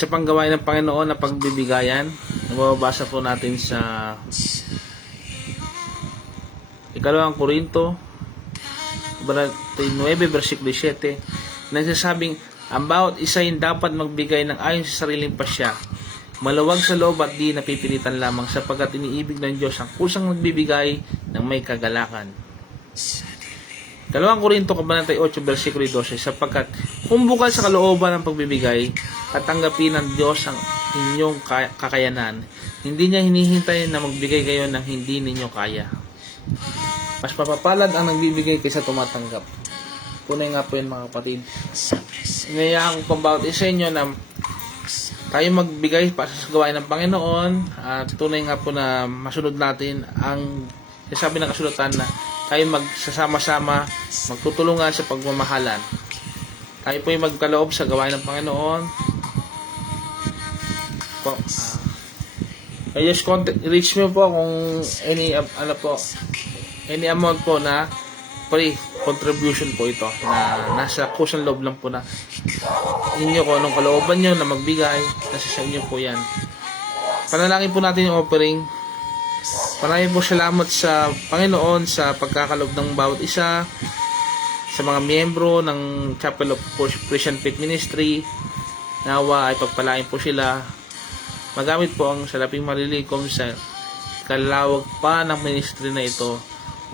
Isa pang gawain ng Panginoon na pagbibigayan. Nababasa po natin sa Ikalawang Korinto 9 versikulo 7, nagsasabing ang bawat isa ay dapat magbigay ng ayon sa sariling pasya, maluwag sa loob at di napipilitan lamang, sapagkat iniibig ng Diyos ang kusang nagbibigay ng may kagalakan. Ikalawang Korinto 8 versikulo 12, sapagkat kung bukal sa kalooban ng pagbibigay at tanggapin ng Diyos ang inyong kakayanan, hindi niya hinihintay na magbigay kayo ng hindi ninyo kaya. Mas mapapalad ang nagbibigay kaysa tumatanggap. Tunay nga po yun, mga kapatid. Inayaan ko pang bawat isa inyo na tayo magbigay para sa gawain ng Panginoon, at tunay nga po na masunod natin ang sabi ng kasulatan na tayo magsasama-sama, magtutulungan sa pagmamahalan. Tayo po ay magkaloob sa gawain ng Panginoon. Just reach me po kung any amount po na free contribution po ito na nasa kusang loob lang po na inyo, kung anong kalooban nyo na magbigay, nasa sa inyo po yan. Panalangin po natin yung offering. Maraming po salamat sa Panginoon sa pagkakaloob ng bawat isa, sa mga miyembro ng Chapel of Christian Faith Ministry. Nawa ay pagpalain po sila, magamit po ang salaping malilikom sa kalawag pa ng ministry na ito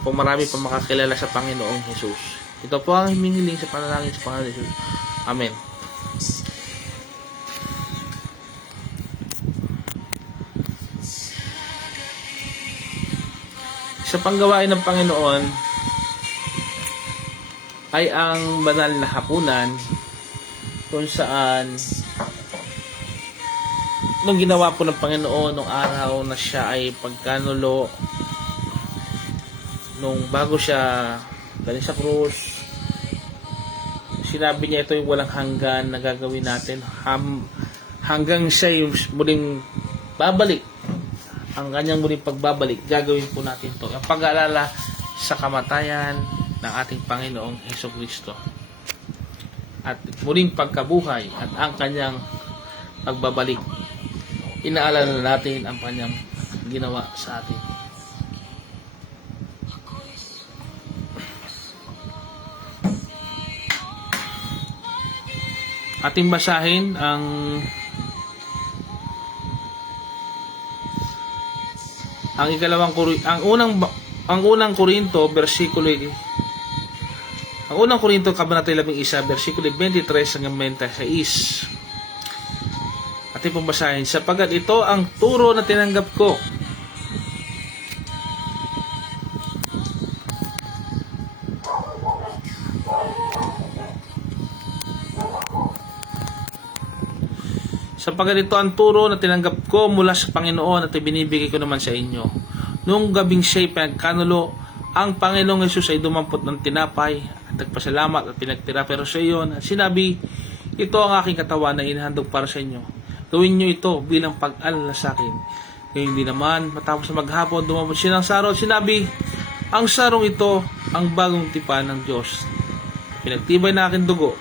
upang marami pa makakilala sa Panginoong Jesus. Ito po ang hinihiling sa panalangin sa Panginoon Jesus. Amen. Sa panggawain ng Panginoon ay ang banal na hapunan, kung saan nung ginawa po ng Panginoon nung araw na siya ay pagkanulo, nung bago siya galing sa krus, sinabi niya ito yung walang hanggan na gagawin natin hanggang siya yung muling babalik. Ang kanyang muling pagbabalik, gagawin po natin ito, ang pag-aalala sa kamatayan ng ating Panginoong Hesukristo at muling pagkabuhay at ang kanyang pagbabalik. Inaalala natin ang kanyang ginawa sa atin. Ating basahin ang unang Korinto versikulo ang unang Korinto kabanata 11 versikulo 23 hanggang 26. Ating pong basahin, sapagkat ito ang turo na tinanggap ko, mula sa Panginoon at ibinibigay ko naman sa inyo. Noong gabing siya'y pinagkanulo, ang Panginoong Yesus ay dumampot ng tinapay at nagpasalamat at pinagtira pero sa iyon. Sinabi, ito ang aking katawan na inihandog para sa inyo. Gawin nyo ito bilang pag-alala sa akin. Ngayon din naman, matapos na maghapon, dumampot siya ng saro. Sinabi, ang sarong ito ang bagong tipan ng Diyos. Pinagtibay na aking dugo.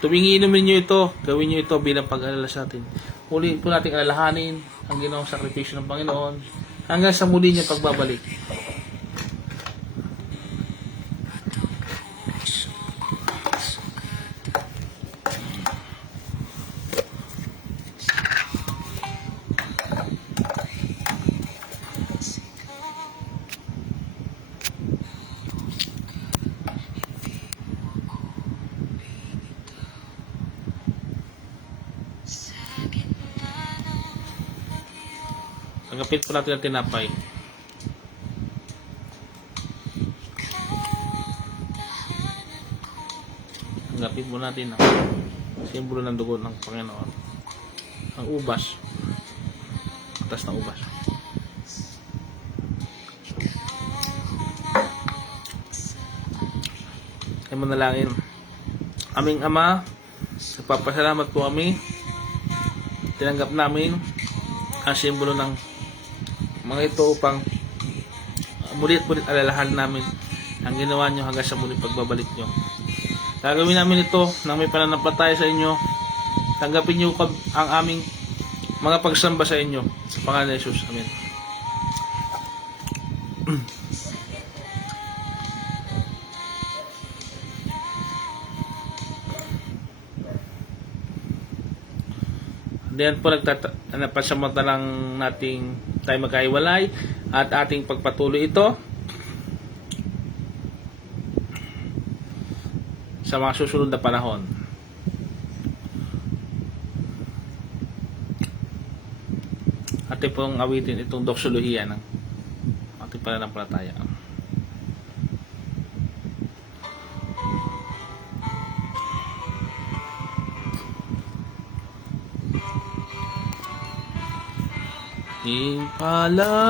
Tuwing inumin nyo ito, gawin nyo ito bilang pag-alala sa atin. Muli po natin alalahanin ang ginawang sakripisyo ng Panginoon hanggang sa muli niya pagbabalik. Tanggapin po natin ang tinapay. Tanggapin po natin ang simbolo ng dugo ng Panginoon. Ang ubas. Atas na ubas. Ay manalangin. Aming Ama, nagpapasalamat po kami. Tinanggap namin ang simbolo ng mga ito upang muli at mulit alalahan namin ang ginawa nyo hanggang sa muling pagbabalik nyo. Gagawin namin ito nang may pananampalataya sa inyo Tanggapin niyo ang aming mga pagsamba sa inyo sa pangalan ni Jesus. Amen. Diyan po napasamantalang nating tayo magkahiwalay at ating pagpatuloy ito sa mga susunod na panahon. Ating pong awitin itong doksolohiya ng ating pananampalataya. Ipalam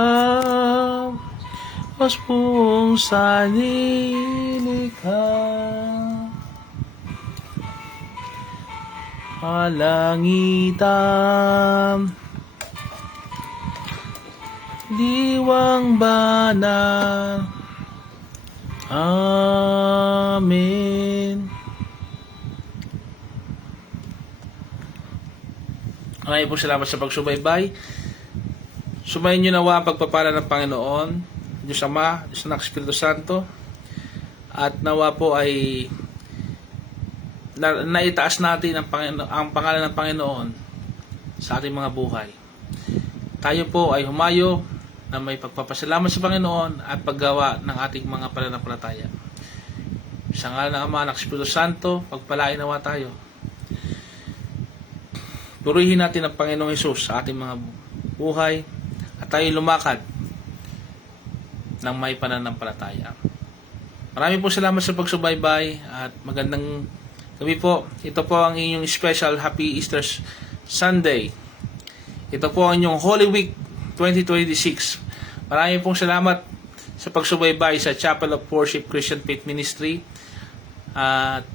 os pong sanilikha, palangitan, diwang banal. Amen. Maraming po salamat sa pagsubaybay. Sumayin nyo nawa ang pagpapala ng Panginoon, Diyos Ama, Diyos Anak, Espiritu Santo, at nawa po ay naitaas natin ang pangalan ng Panginoon sa ating mga buhay. Tayo po ay humayo na may pagpapasalamat sa Panginoon at paggawa ng ating mga pananampalataya. Sa ngalan ng Ama, Anak, Espiritu Santo, pagpalain nawa tayo. Purihin natin ang Panginoong Hesus sa ating mga buhay at tayo lumakad ng may pananampalataya. Maraming po salamat sa pagsubaybay at magandang gabi po. Ito po ang inyong special Happy Easter Sunday. Ito po ang inyong Holy Week 2026. Maraming pong salamat sa pagsubaybay sa Chapel of Worship Christian Faith Ministry. At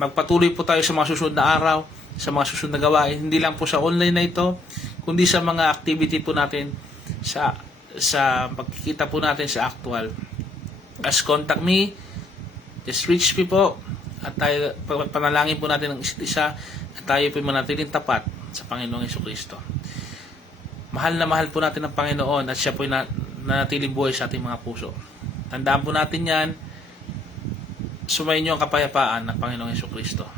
magpatuloy po tayo sa mga susunod na araw, sa mga susunod na gawain. Hindi lang po sa online na ito, kundi sa mga activity po natin sa pagkikita po natin sa actual. As contact me, just reach me po, at tayo panalangin po natin ng isa't isa at tayo po manatiling tapat sa Panginoong Jesucristo. Mahal na mahal po natin ang Panginoon at siya po nanatiling buhay sa ating mga puso. Tandaan po natin yan, sumayin niyo ang kapayapaan ng Panginoong Jesucristo.